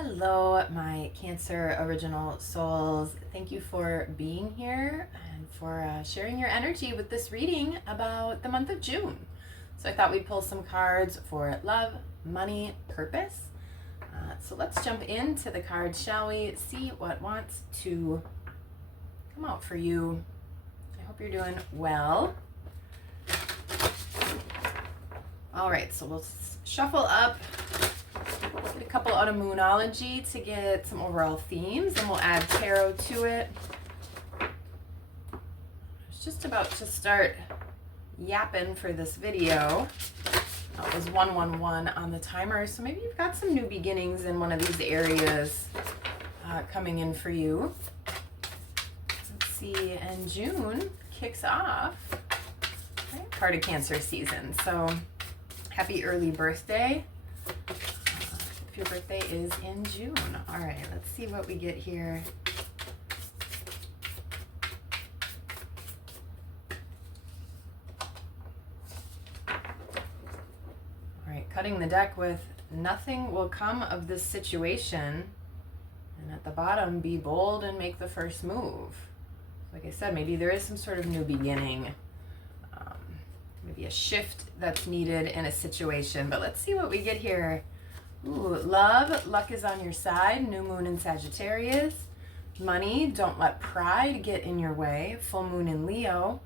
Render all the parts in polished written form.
Hello, my Cancer original souls. Thank you for being here and for sharing your energy with this reading about the month of June. So I thought we'd pull some cards for love, money, purpose. So let's jump into the cards, shall we? See what wants to come out for you. I hope you're doing well. All right, so we'll shuffle up. Get a couple out of Moonology to get some overall themes, and we'll add tarot to it. I was just about to start yapping for this video. It was 111 on the timer, so maybe you've got some new beginnings in one of these areas coming in for you. Let's see, and June kicks off, right, part of Cancer season, so happy early birthday. Your birthday is in June. All right, let's see what we get here. All right, cutting the deck with nothing will come of this situation. And at the bottom, be bold and make the first move. Like I said, maybe there is some sort of new beginning. Maybe a shift that's needed in a situation. But let's see what we get here. Ooh, love, luck is on your side, new moon in Sagittarius. Money, don't let pride get in your way, full moon in Leo.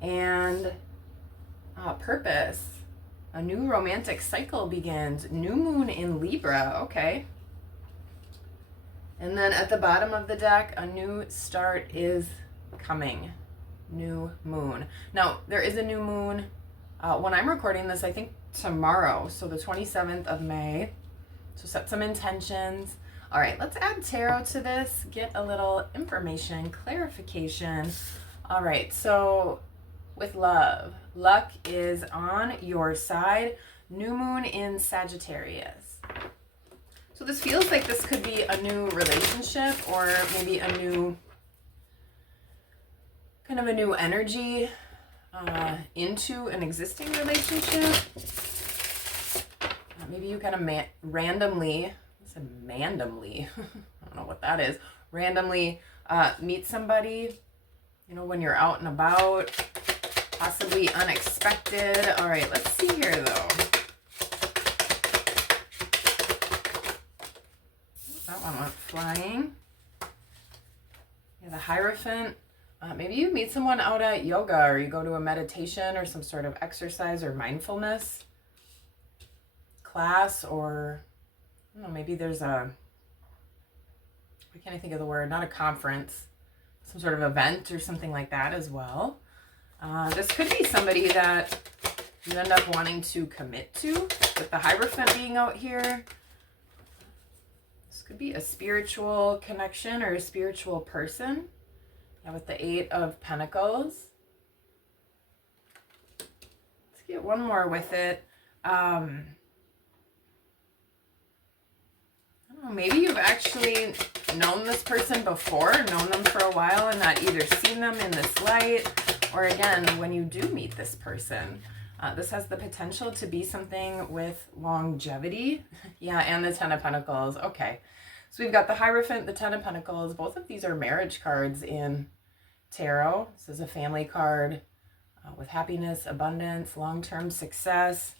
And purpose, a new romantic cycle begins, new moon in Libra, okay. And then at the bottom of the deck, a new start is coming, new moon. Now, there is a new moon when I'm recording this, I think tomorrow, so the 27th of May. So set some intentions. All right, let's add tarot to this, get a little information, clarification. All right, so with love, luck is on your side, new moon in Sagittarius. So this feels like this could be a new relationship or maybe a new, kind of a new energy into an existing relationship. Maybe you kind of randomly, I said mandomly, I don't know what that is, randomly meet somebody, you know, when you're out and about, possibly unexpected. All right, let's see here though. That one went flying. Yeah, the Hierophant. Maybe you meet someone out at yoga, or you go to a meditation or some sort of exercise or mindfulness class, or I don't know, maybe there's a, why can't I think of the word, not a conference, some sort of event or something like that as well. This could be somebody that you end up wanting to commit to, with the Hierophant being out here. This could be a spiritual connection or a spiritual person. Yeah, with the 8 of Pentacles. Let's get one more with it. Maybe you've actually known this person before, known them for a while, and not either seen them in this light, or again, when you do meet this person, this has the potential to be something with longevity. Yeah, and the 10 of Pentacles. Okay, so we've got the Hierophant, the 10 of Pentacles. Both of these are marriage cards in tarot. This is a family card with happiness, abundance, long-term success.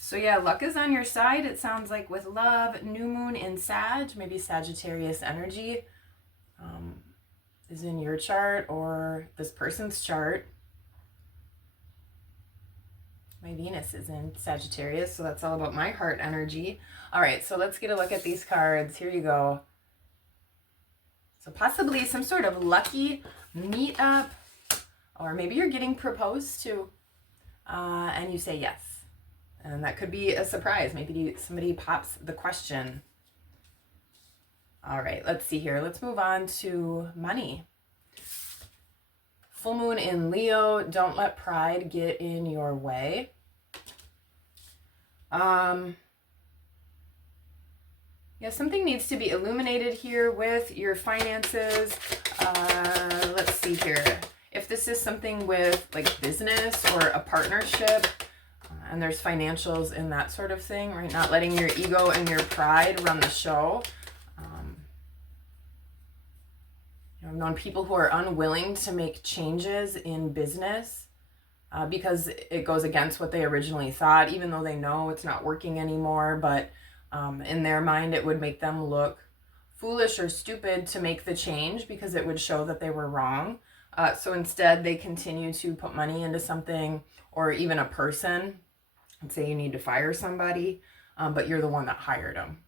So yeah, luck is on your side, it sounds like, with love, new moon in Sag, maybe Sagittarius energy is in your chart or this person's chart. My Venus is in Sagittarius, so that's all about my heart energy. All right, so let's get a look at these cards. Here you go. So possibly some sort of lucky meetup, or maybe you're getting proposed to and you say yes. And that could be a surprise. Maybe somebody pops the question. All right, let's see here. Let's move on to money. Full moon in Leo. Don't let pride get in your way. Yeah, something needs to be illuminated here with your finances. Let's see here. If this is something with like business or a partnership, and there's financials in that sort of thing, right? Not letting your ego and your pride run the show. I've known people who are unwilling to make changes in business because it goes against what they originally thought, even though they know it's not working anymore. But in their mind, it would make them look foolish or stupid to make the change because it would show that they were wrong. So instead, they continue to put money into something or even a person. Let's say you need to fire somebody, but you're the one that hired them.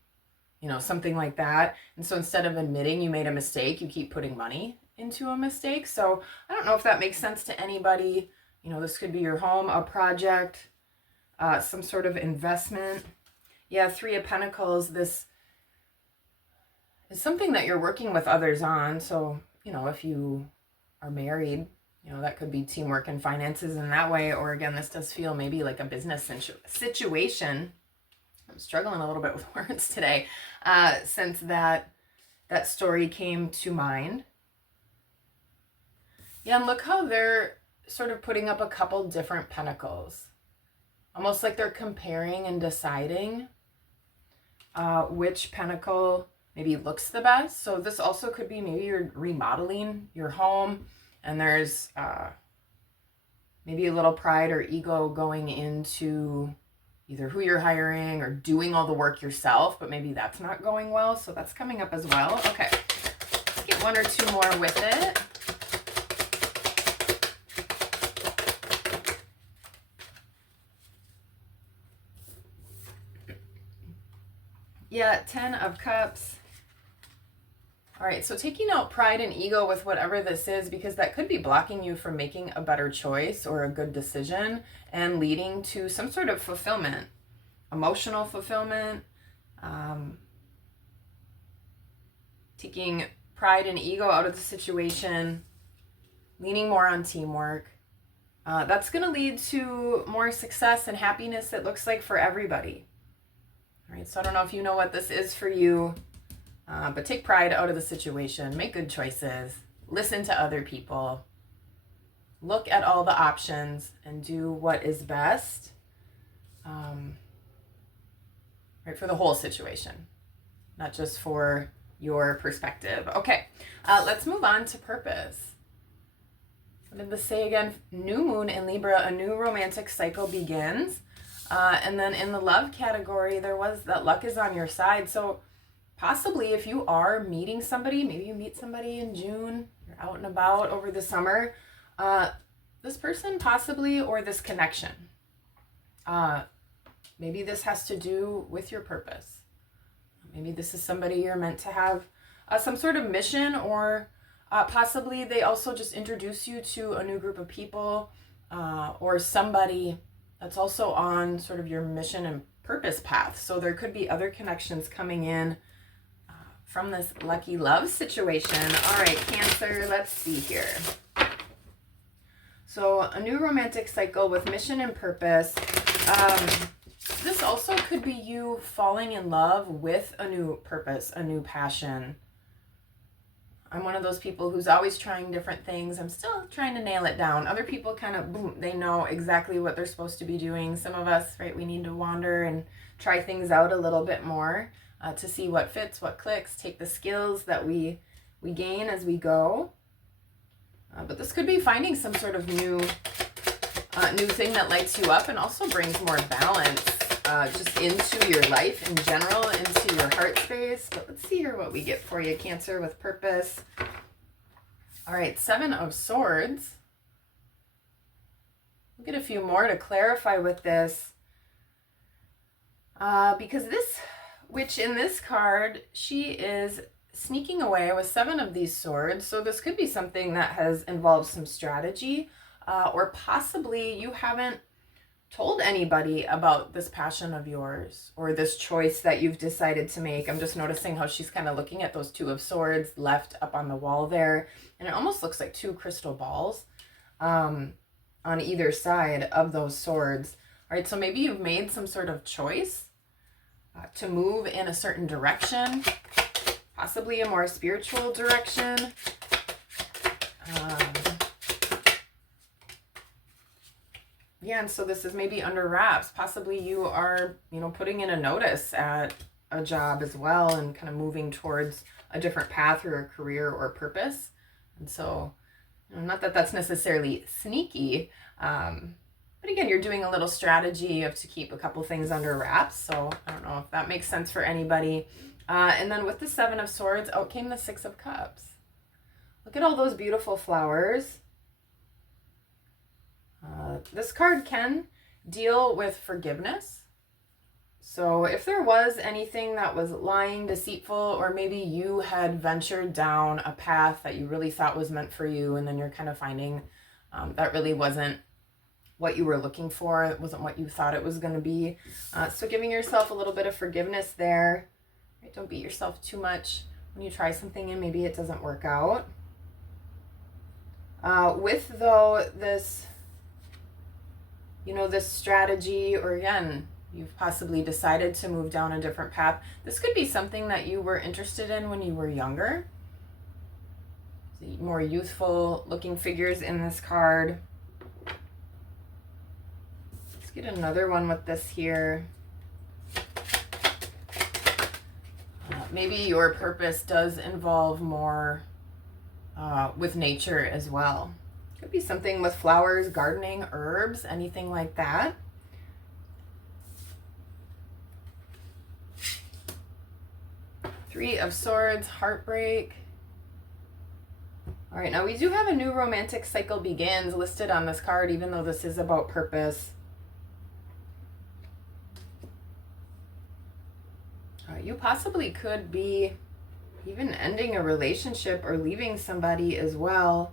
Something like that. And so instead of admitting you made a mistake, you keep putting money into a mistake. So I don't know if that makes sense to anybody. This could be your home, a project, some sort of investment. Yeah, Three of Pentacles. This is something that you're working with others on. So, if you are married, that could be teamwork and finances in that way. Or again, this does feel maybe like a business situation. I'm struggling a little bit with words today, since that story came to mind. Yeah, and look how they're sort of putting up a couple different pentacles. Almost like they're comparing and deciding which pentacle maybe looks the best. So this also could be maybe you're remodeling your home, and there's maybe a little pride or ego going into either who you're hiring or doing all the work yourself, but maybe that's not going well. So that's coming up as well. Okay, let's get one or two more with it. Yeah, 10 of Cups. All right, so taking out pride and ego with whatever this is, because that could be blocking you from making a better choice or a good decision and leading to some sort of fulfillment, emotional fulfillment, taking pride and ego out of the situation, leaning more on teamwork. That's going to lead to more success and happiness, it looks like, for everybody. All right, so I don't know if you know what this is for you. But take pride out of the situation, make good choices, listen to other people, look at all the options and do what is best, right, for the whole situation, not just for your perspective. Okay, let's move on to purpose. What did this say again? New moon in Libra, a new romantic cycle begins. And then in the love category, there was that luck is on your side. So possibly if you are meeting somebody, maybe you meet somebody in June, you're out and about over the summer, this person possibly, or this connection, maybe this has to do with your purpose. Maybe this is somebody you're meant to have some sort of mission, or possibly they also just introduce you to a new group of people, or somebody that's also on sort of your mission and purpose path. So there could be other connections coming in from this lucky love situation. All right, Cancer, let's see here. So a new romantic cycle with mission and purpose. This also could be you falling in love with a new purpose, a new passion. I'm one of those people who's always trying different things. I'm still trying to nail it down. Other people kind of, boom, they know exactly what they're supposed to be doing. Some of us, right, we need to wander and try things out a little bit more to see what fits, what clicks, take the skills that we gain as we go. But this could be finding some sort of new thing that lights you up and also brings more balance just into your life in general, into your heart space. But let's see here what we get for you, Cancer, with purpose. All right, 7 of Swords. We'll get a few more to clarify with this. Because this witch in this card, she is sneaking away with 7 of these swords. So this could be something that has involved some strategy, or possibly you haven't told anybody about this passion of yours or this choice that you've decided to make. I'm just noticing how she's kind of looking at those 2 of Swords left up on the wall there. And it almost looks like 2 crystal balls on either side of those swords. All right, so maybe you've made some sort of choice to move in a certain direction, possibly a more spiritual direction. Yeah, and so this is maybe under wraps. Possibly you are, putting in a notice at a job as well and kind of moving towards a different path or a career or purpose. And so, not that that's necessarily sneaky, but again, you're doing a little strategy to keep a couple things under wraps. So I don't know if that makes sense for anybody. And then with the Seven of Swords, out came the Six of Cups. Look at all those beautiful flowers. This card can deal with forgiveness. So if there was anything that was lying, deceitful, or maybe you had ventured down a path that you really thought was meant for you, and then you're kind of finding that really wasn't what you were looking for, it wasn't what you thought it was going to be. So giving yourself a little bit of forgiveness there. Right? Don't beat yourself too much when you try something and maybe it doesn't work out. With though this, this strategy, or again, you've possibly decided to move down a different path. This could be something that you were interested in when you were younger. The more youthful looking figures in this card. Let's get another one with this here. Maybe your purpose does involve more with nature as well. Could be something with flowers, gardening, herbs, anything like that. Three of Swords, heartbreak. All right, now we do have a new romantic cycle begins listed on this card, even though this is about purpose. You possibly could be even ending a relationship or leaving somebody as well.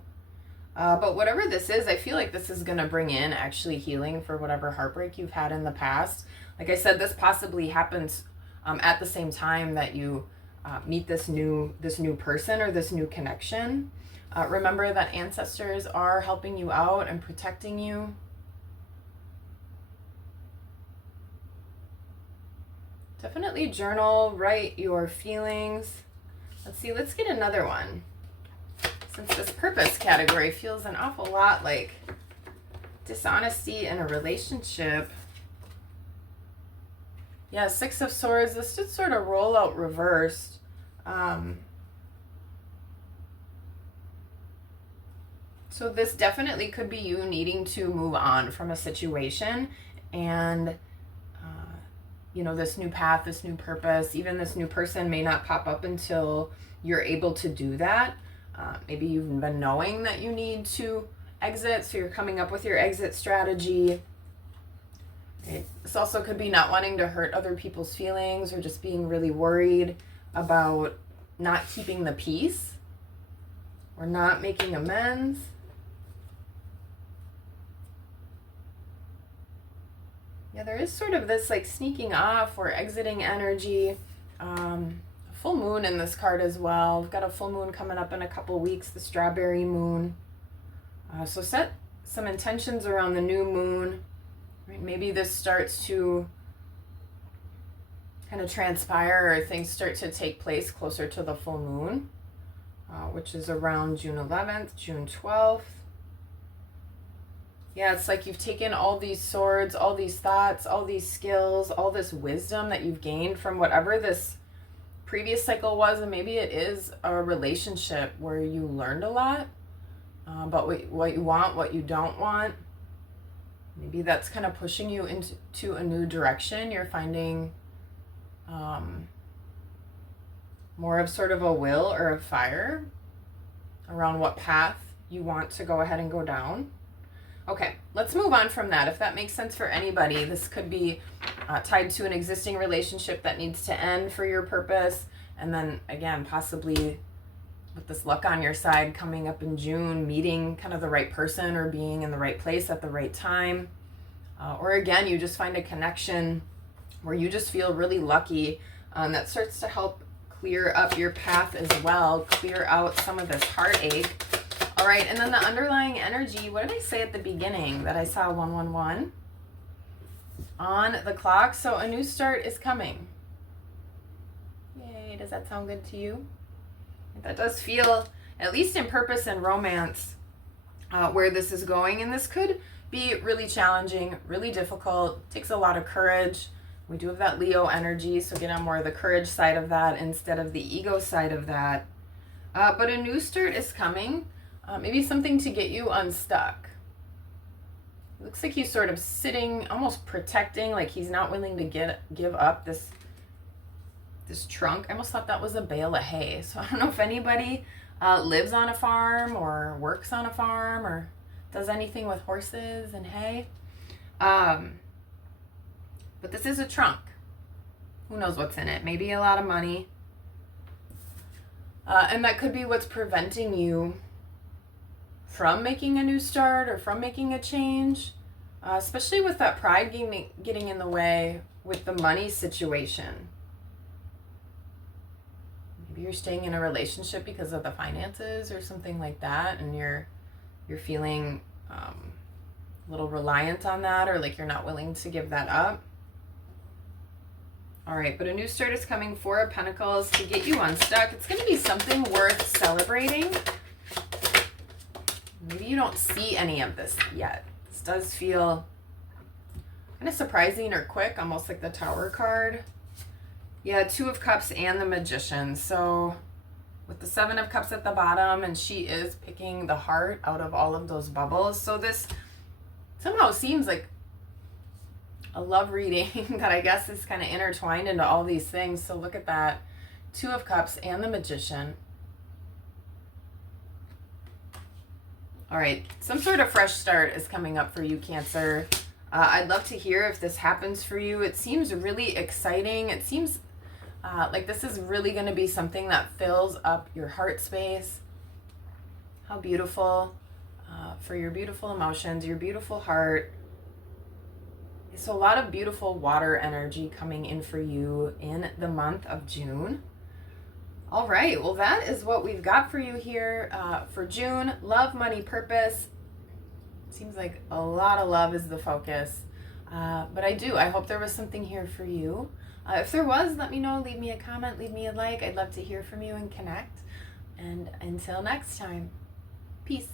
But whatever this is, I feel like this is going to bring in actually healing for whatever heartbreak you've had in the past. Like I said, this possibly happens at the same time that you meet this new person or this new connection. Remember that ancestors are helping you out and protecting you. Definitely journal, write your feelings. Let's see, let's get another one. Since this purpose category feels an awful lot like dishonesty in a relationship. Yeah, Six of Swords, this did sort of roll out reversed. So this definitely could be you needing to move on from a situation, and this new path, this new purpose, even this new person may not pop up until you're able to do that. Maybe you've been knowing that you need to exit, so you're coming up with your exit strategy. Okay. This also could be not wanting to hurt other people's feelings, or just being really worried about not keeping the peace or not making amends. Yeah, there is sort of this like sneaking off or exiting energy. Full moon in this card as well. We've got a full moon coming up in a couple weeks, the strawberry moon. So set some intentions around the new moon. Right? Maybe this starts to kind of transpire, or things start to take place closer to the full moon, which is around June 11th, June 12th. Yeah, it's like you've taken all these swords, all these thoughts, all these skills, all this wisdom that you've gained from whatever this previous cycle was, and maybe it is a relationship where you learned a lot about what you want, what you don't want. Maybe that's kind of pushing you into a new direction. You're finding more of sort of a will or a fire around what path you want to go ahead and go down. Okay, let's move on from that. If that makes sense for anybody, this could be tied to an existing relationship that needs to end for your purpose. And then again, possibly with this luck on your side coming up in June, meeting kind of the right person or being in the right place at the right time. Or again, you just find a connection where you just feel really lucky. That starts to help clear up your path as well, clear out some of this heartache. All right, and then the underlying energy, what did I say at the beginning? That I saw 111 on the clock. So a new start is coming. Yay, does that sound good to you? That does feel, at least in purpose and romance, where this is going. And this could be really challenging, really difficult, takes a lot of courage. We do have that Leo energy, so get on more of the courage side of that instead of the ego side of that. But a new start is coming. Maybe something to get you unstuck. It looks like he's sort of sitting, almost protecting, like he's not willing to give up this trunk. I almost thought that was a bale of hay. So I don't know if anybody lives on a farm or works on a farm or does anything with horses and hay. But this is a trunk. Who knows what's in it? Maybe a lot of money. And that could be what's preventing you from making a new start or from making a change. Especially with that pride getting in the way with the money situation. Maybe you're staying in a relationship because of the finances or something like that, and you're feeling a little reliant on that, or like you're not willing to give that up. All right, but a new start is coming. Four of Pentacles to get you unstuck. It's going to be something worth celebrating. Maybe you don't see any of this yet. This does feel kind of surprising or quick, almost like the Tower card. Yeah, Two of Cups and the Magician. So with the Seven of Cups at the bottom, and she is picking the heart out of all of those bubbles. So this somehow seems like a love reading that I guess is kind of intertwined into all these things. So look at that. Two of Cups and the Magician. All right, some sort of fresh start is coming up for you, Cancer. I'd love to hear if this happens for you. It seems really exciting. It seems like this is really going to be something that fills up your heart space. How beautiful for your beautiful emotions, your beautiful heart. So a lot of beautiful water energy coming in for you in the month of June. All right, well, that is what we've got for you here for June. Love, money, purpose. Seems like a lot of love is the focus. But I hope there was something here for you. If there was, let me know. Leave me a comment, leave me a like. I'd love to hear from you and connect. And until next time, peace.